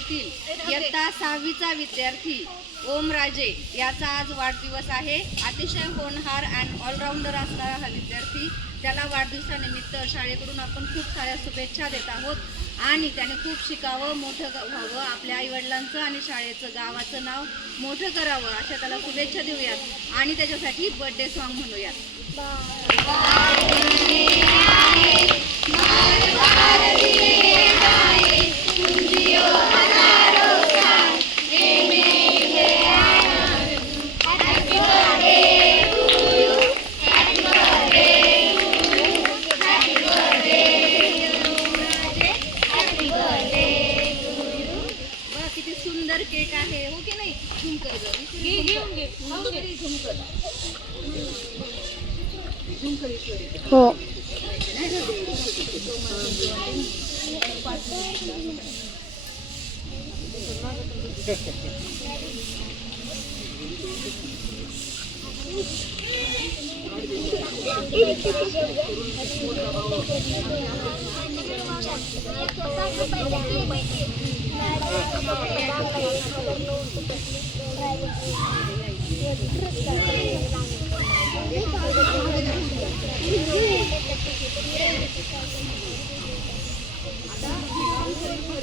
शाळेतील इयत्ता 6वीचा विद्यार्थी ओम राजे याचा आज वाढदिवस आहे। अतिशय होनहार अँड ऑलराऊंडर असणारा हा विद्यार्थी, त्याला वाढदिवसानिमित्त शाळेकडून आपण खूप साऱ्या शुभेच्छा देत आहोत आणि त्याने खूप शिकावं, मोठं व्हावं, आपल्या आईवडिलांचं आणि शाळेचं गावाचं नाव मोठं करावं अशा त्याला शुभेच्छा देऊयात आणि त्याच्यासाठी बर्थडे सॉन्ग म्हणूयात। किती सुंदर केक आहे, हो की नाही? झूम कर गं, झूम कर हो Thank you.